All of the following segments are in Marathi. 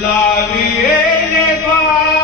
લાવીએ ને પા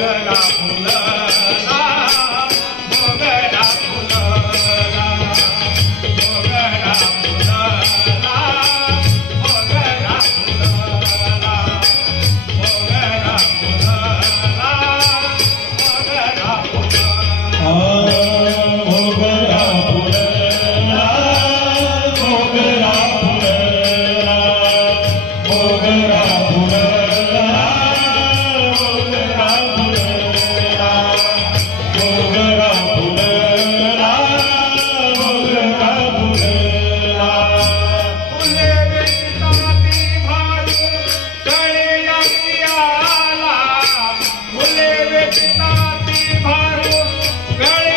la la la la Bharat